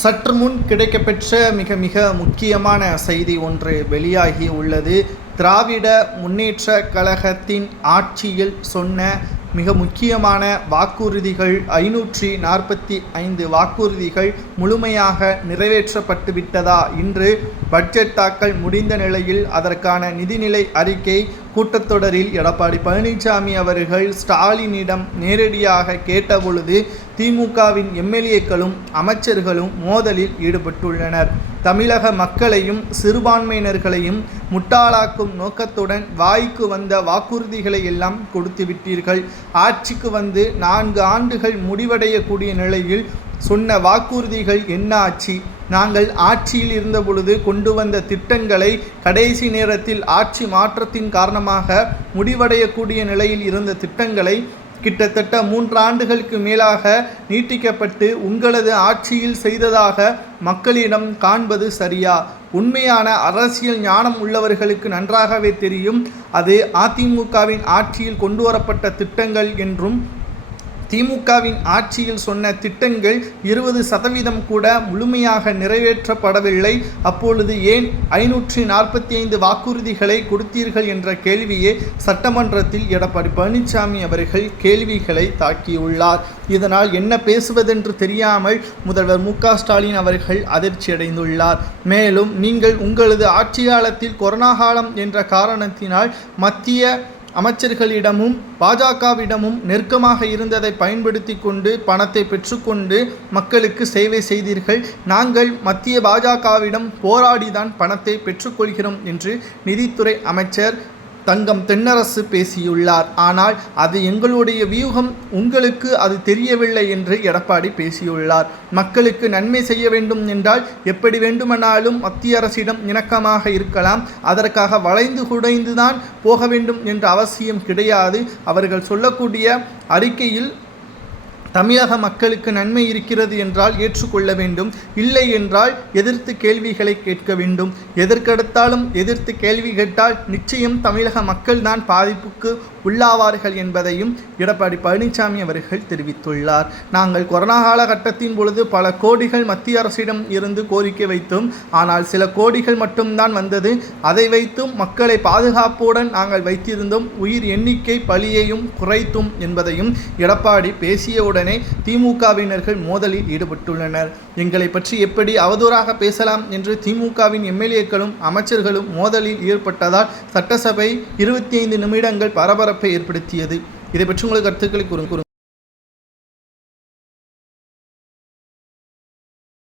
சற்று முன் கிடைக்கப்பெற்ற மிக மிக முக்கியமான செய்தி ஒன்று வெளியாகி உள்ளது. திராவிட முன்னேற்ற கழகத்தின் ஆட்சியில் சொன்ன மிக முக்கியமான வாக்குறுதிகள் 545 வாக்குறுதிகள் முழுமையாக நிறைவேற்றப்பட்டு விட்டதா? இன்று பட்ஜெட் தாக்கல் முடிந்த நிலையில் அதற்கான நிதிநிலை அறிக்கை கூட்டத்தொடரில் எடப்பாடி பழனிசாமி அவர்கள் ஸ்டாலினிடம் நேரடியாக கேட்டபொழுது திமுகவின் எம்எல்ஏக்களும் அமைச்சர்களும் மோதலில் ஈடுபட்டுள்ளனர். தமிழக மக்களையும் சிறுபான்மையினர்களையும் முட்டாளாக்கும் நோக்கத்துடன் வாய்க்கு வந்த வாக்குறுதிகளை எல்லாம் கொடுத்து விட்டீர்கள். ஆட்சிக்கு வந்து 4 ஆண்டுகள் முடிவடையக்கூடிய நிலையில் சொன்ன வாக்குறுதிகள் என்ன ஆச்சு? நாங்கள் ஆட்சியில் இருந்த பொழுது கொண்டு வந்த திட்டங்களை கடைசி நேரத்தில் ஆட்சி மாற்றத்தின் காரணமாக முடிவடையக்கூடிய நிலையில் இருந்த திட்டங்களை கிட்டத்தட்ட 3 ஆண்டுகளுக்கு மேலாக நீட்டிக்கப்பட்டு உங்களது ஆட்சியில் செய்ததாக மக்களிடம் காண்பது சரியா? உண்மையான அரசியல் ஞானம் உள்ளவர்களுக்கு நன்றாகவே தெரியும் அது அதிமுகவின் ஆட்சியில் கொண்டு வரப்பட்ட திட்டங்கள் என்றும் திமுகவின் ஆட்சியில் சொன்ன திட்டங்கள் 20% கூட முழுமையாக நிறைவேற்றப்படவில்லை. அப்பொழுது ஏன் 545 வாக்குறுதிகளை கொடுத்தீர்கள் என்ற கேள்வியே சட்டமன்றத்தில் எடப்பாடி பழனிசாமி அவர்கள் கேள்விகளை தாக்கியுள்ளார். இதனால் என்ன பேசுவதென்று தெரியாமல் முதல்வர் மு.க.ஸ்டாலின் அவர்கள் அதிர்ச்சியடைந்துள்ளார். மேலும் நீங்கள் உங்களது ஆட்சி காலத்தில் கொரோனா காலம் என்ற காரணத்தினால் மத்திய அமைச்சர்களிடமும் பாஜகவிடமும் நெருக்கமாக இருந்ததை பயன்படுத்தி கொண்டு பணத்தை பெற்றுக்கொண்டு மக்களுக்கு சேவை செய்தீர்கள். நாங்கள் மத்திய பாஜகவிடம் போராடிதான் பணத்தை பெற்றுக்கொள்கிறோம் என்று நிதித்துறை அமைச்சர் தங்கம் தென்னரசு பேசியுள்ளார். ஆனால் அது எங்களுடைய வியூகம், உங்களுக்கு அது தெரியவில்லை என்று எடப்பாடி பேசியுள்ளார். மக்களுக்கு நன்மை செய்ய வேண்டும் என்றால் எப்படி வேண்டுமானாலும் மத்திய அரசிடம் இணக்கமாக இருக்கலாம். அதற்காக வளைந்து குடைந்துதான் போக வேண்டும் என்ற அவசியம் கிடையாது. அவர்கள் சொல்லக்கூடிய அறிக்கையில் தமிழக மக்களுக்கு நன்மை இருக்கிறது என்றால் ஏற்றுக்கொள்ள வேண்டும், இல்லை என்றால் எதிர்த்து கேள்விகளை கேட்க வேண்டும். எதற்கெடுத்தாலும் எதிர்த்து கேள்வி கேட்டால் நிச்சயம் தமிழக மக்கள் தான் பாதிப்புக்கு உள்ளாவார்கள் என்பதையும் எடப்பாடி பழனிசாமி அவர்கள் தெரிவித்துள்ளார். நாங்கள் கொரோனா காலகட்டத்தின் பொழுது பல கோடிகள் மத்திய அரசிடம் இருந்து கோரிக்கை வைத்தோம். ஆனால் சில கோடிகள் மட்டும்தான் வந்தது. அதை வைத்தும் மக்களை பாதுகாப்புடன் நாங்கள் வைத்திருந்தோம். உயிர் எண்ணிக்கை பலியையும் குறைத்தும் என்பதையும் எடப்பாடி பேசியவுடன் திமுகவினர்கள் மோதலில் ஈடுபட்டுள்ளனர். எங்களை பற்றி எப்படி அவதூறாக பேசலாம் என்று திமுகவின் எம்எல்ஏக்களும் அமைச்சர்களும் மோதலில் ஈடுபட்டதால் சட்டசபை 25 நிமிடங்கள் பரபரப்பை ஏற்படுத்தியது. இதை பற்றி உங்களுக்கு கருத்துக்களை கூறுங்கள்.